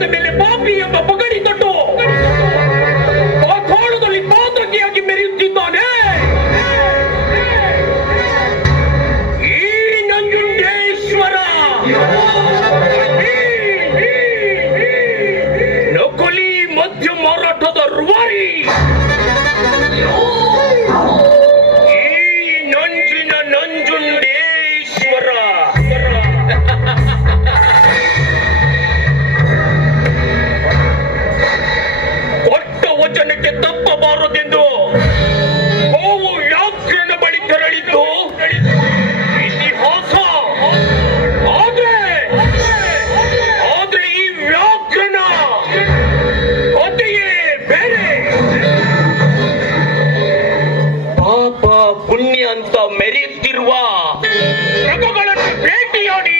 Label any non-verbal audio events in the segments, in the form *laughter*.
to believe ಬೆರೆಯುತ್ತಿರುವ ಪ್ರಭುಗಳನ್ನು ಭೇಟಿಯಾಡಿ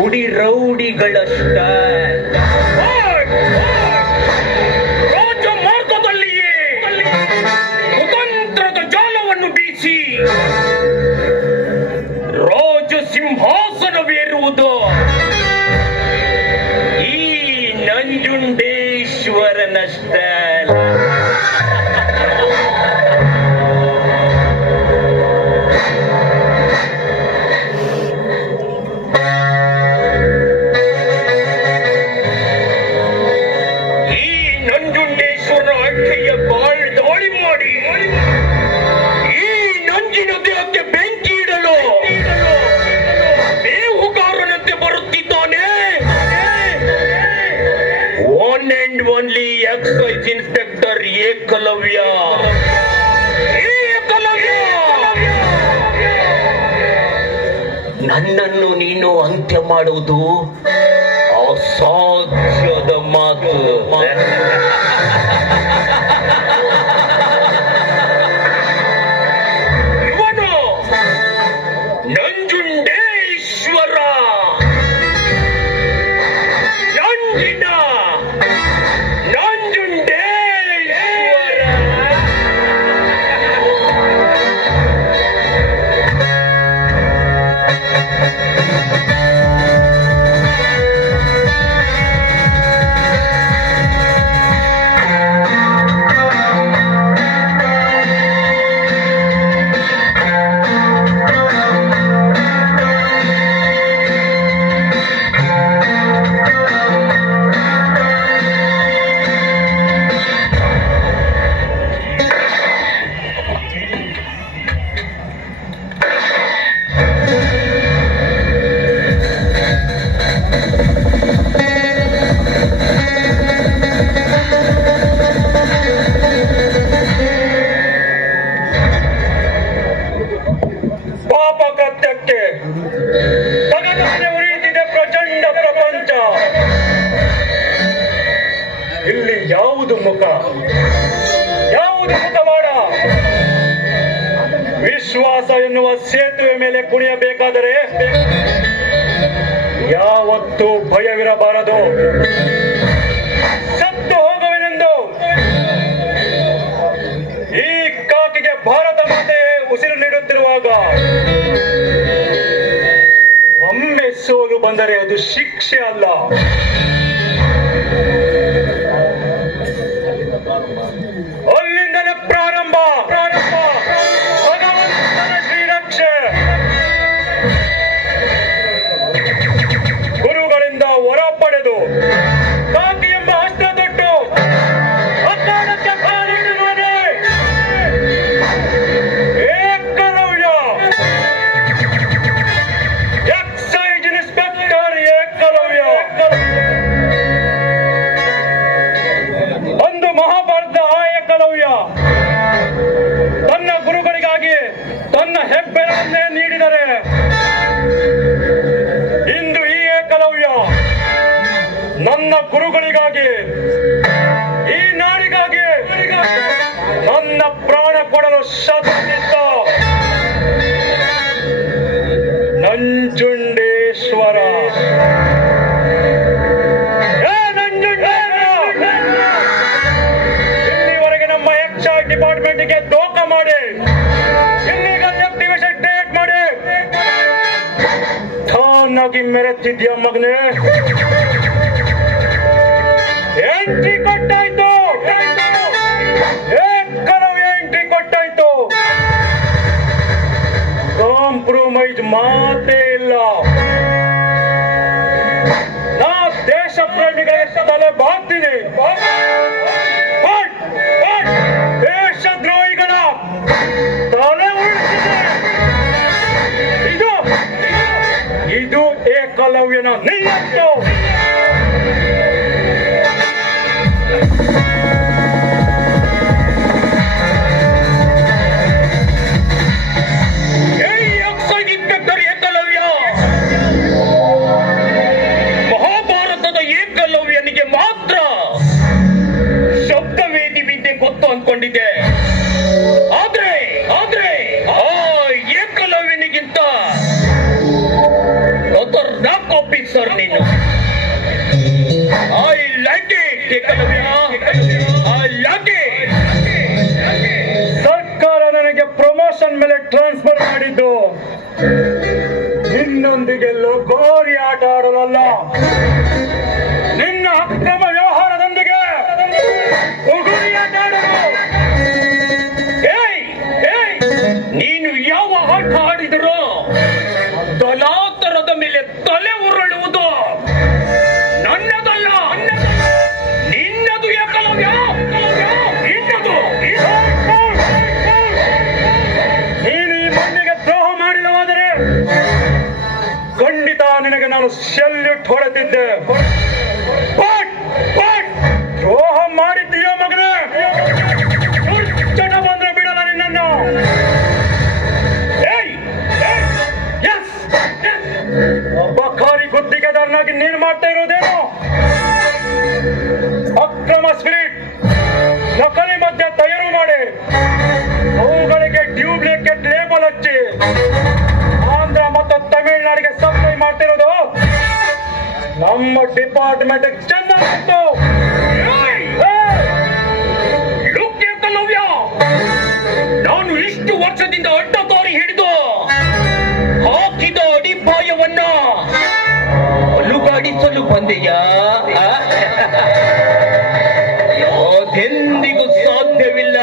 ಗುಡಿ ರೌಡಿಗಳಷ್ಟ. ಮಾರ್ಗದಲ್ಲಿಯೇ ಕುತಂತ್ರದ ಜಾಲವನ್ನು ಬೀಸಿ ರಾಜ ಸಿಂಹಾಸನವೇರುವುದು. ಈ ನಂಜುಂಡೇಶ್ವರನಷ್ಟ ಓನ್ಲಿ ಎಕ್ಸೈಸ್ ಇನ್ಸ್ಪೆಕ್ಟರ್ ಏಕಲವ್ಯ ನನ್ನನ್ನು ನೀನು ಅಂತ್ಯ ಮಾಡುವುದು ಅಸಾಧ್ಯದ ಮಾತು. ಯಾವತ್ತು ಭಯವಿರಬಾರದು. ಸತ್ತು ಹೋಗುವೆನೆಂದು ಈ ಕಾಕಿಗೆ ಭಾರತ ಮಾತೆ ಉಸಿರು ನೀಡುತ್ತಿರುವಾಗ ಒಮ್ಮೆ ಸೋಲು ಬಂದರೆ ಅದು ಶಿಕ್ಷೆ ಅಲ್ಲ. ಸದ್ದಿದ್ದ ನಂಜುಂಡೇಶ್ವರ ಇಲ್ಲಿವರೆಗೆ ನಮ್ಮ ಎಕ್ಸ್ ಡಿಪಾರ್ಟ್ಮೆಂಟ್ಗೆ ದೋಖ ಮಾಡಿ. ಾಗಿ ಮೆರೆತಿದ್ಯಾ ಮಗನೇ? ಎಂಟ್ರಿ ಕೊಟ್ಟಾಯ್ತು. ಮಾತೇ ಇಲ್ಲ ನಾ ದೇಶ ಪ್ರೇಮಿಗಳಿಗೆ ತಲೆ ಬಾಗ್ತೀನಿ ನಿನ್ನೊಂದಿಗೆ ಲಗೋರಿ ನಾನು ಸೆಲ್ಯೂಟ್ ಹೊಡೆದಿದ್ದೆ ದ್ರೋಹ ಮಾಡಿದ್ದೀಯೋ ಮಗನೇ? ಚಟ ನೀನು ಮಾಡ್ತಾ ಇರೋದೇನು? ಅಕ್ರಮ ಸ್ಪಿರಿಟ್ ನಕಲಿ ಮಧ್ಯ ತಯಾರು ಮಾಡಿ. ಅವುಗಳಿಗೆ ಡ್ಯೂಪ್ಲಿಕೇಟ್ ಲೇಬಲ್ ಹಚ್ಚಿ. ಆಂಧ್ರ ಮತ್ತು ತಮಿಳುನಾಡಿಗೆ ಸಪ್ಲೈ ಮಾಡ್ತಿರೋದು ನಮ್ಮ ಡಿಪಾರ್ಟ್ಮೆಂಟ್ ಚೆನ್ನಾಗಿತ್ತು ನಾನು ಇಷ್ಟು ವರ್ಷದಿಂದ ಅಡ್ಡದಾರಿ ಹಿಡಿದು ಹಾಕಿದ ಅಡಿಪಾಯವನ್ನ ಅಲುಗಾಡಿಸಲು ಬಂದೆಯಾ? ಆ? ಅದೆಂದಿಗೂ ಸಾಧ್ಯವಿಲ್ಲ.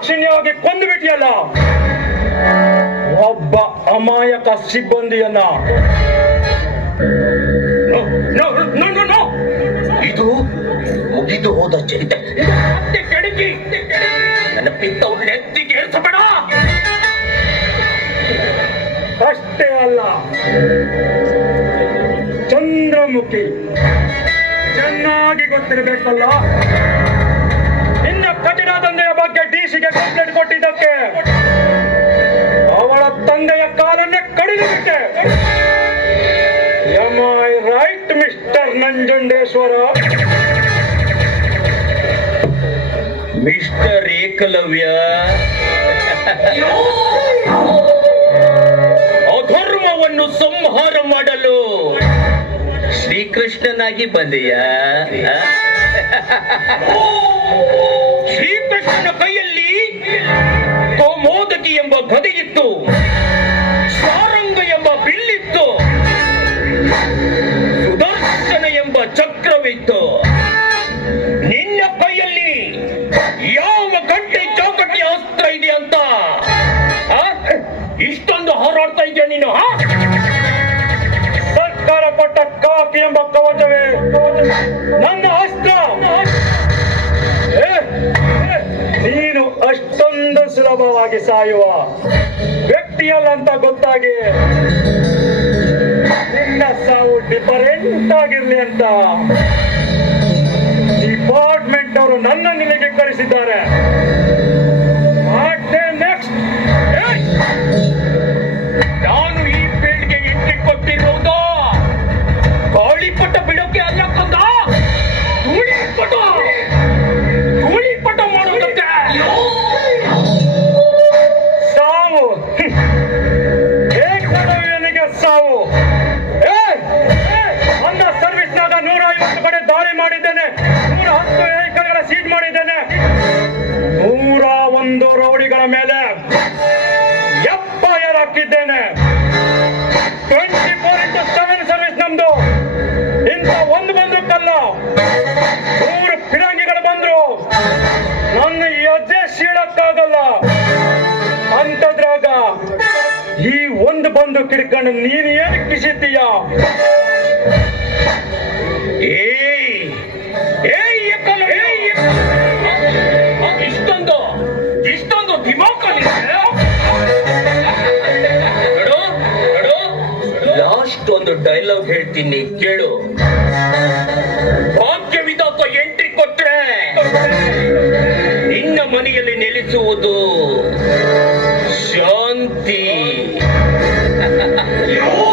ನಿರ್ದಾಕ್ಷಿಣ್ಯವಾಗಿ ಕೊಂದು ಬಿಟ್ಟಿಯಲ್ಲ. ಒಬ್ಬ ಅಮಾಯಕ ಸಿಬ್ಬಂದಿಯನ್ನ. ಇದು ಮುಗಿದು ಹೋದ ಚರಿತೆ ಕೆಣಕಿ ನನ್ನ ನೆತ್ತಿಗೆ ಏರಿಸಬೇಡ. ಅಷ್ಟೇ ಅಲ್ಲ. ಚಂದ್ರಮುಖಿ. ಚೆನ್ನಾಗಿ ಗೊತ್ತಿರಬೇಕಲ್ಲ. ಮಿಸ್ಟರ್ ಏಕಲವ್ಯ ಅಧರ್ಮವನ್ನು ಸಂಹಾರ ಮಾಡಲು ಶ್ರೀಕೃಷ್ಣನಾಗಿ ಬಂದೆಯ? ಶ್ರೀಕೃಷ್ಣನ ಕೈಯಲ್ಲಿ ಕೋಮೋದಕಿ ಎಂಬ ಗದೆಯಿತ್ತು ನನ್ನ ಏ, ನೀನು ಅಷ್ಟೊಂದು ಸುಲಭವಾಗಿ ಸಾಯುವ ವ್ಯಕ್ತಿಯಲ್ಲ ಅಂತ ಗೊತ್ತಾಗಿ ನಿನ್ನ ಸಾವು ಡಿಫರೆಂಟ್ ಆಗಿರ್ಲಿ ಅಂತ ಡಿಪಾರ್ಟ್ಮೆಂಟ್ ಅವರು ನನ್ನ ನಿಲೆಗೆ ಕಳಿಸಿದ್ದಾರೆ. ಆಗಲ್ಲ ಅಂತದ್ರಾಗ ಈ ಒಂದು ಬಂದು ಕಿಡ್ಕೊಂಡು ನೀನ್ ಏನ್ ಕಿಸಿದ್ದೀಯ ಇಷ್ಟೊಂದು ಇಷ್ಟೊಂದು ದಿಮಾಕಲ್ಲಿ ಲಾಸ್ಟ್ ಒಂದು ಡೈಲಾಗ್ ಹೇಳ್ತೀನಿ, ಕೇಳು. ಯೋನಿಯಲ್ಲಿ ನೆಲೆಸುವುದು ಶಾಂತಿ. *laughs*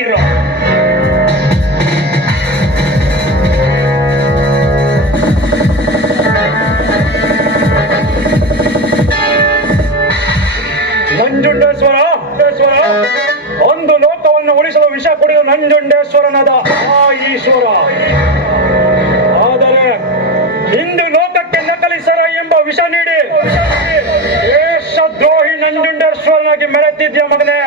ಆಗಿರೋ ನಂಜುಂಡೇಶ್ವರ ಒಂದು ಲೋಕವನ್ನು ಉಳಿಸುವ ವಿಷ ಕುಡಿಯುವ ನಂಜುಂಡೇಶ್ವರನದ ಆ ಈಶ್ವರ ಆದರೆ ಇಂದು ಲೋಕಕ್ಕೆ ನಕಲಿಸರ ಎಂಬ ವಿಷ ನೀಡಿ ದೇಶದ್ರೋಹಿ ನಂಜುಂಡೇಶ್ವರನಾಗಿ ಮೆರೆತಿದ್ಯ ಮಗನೇ?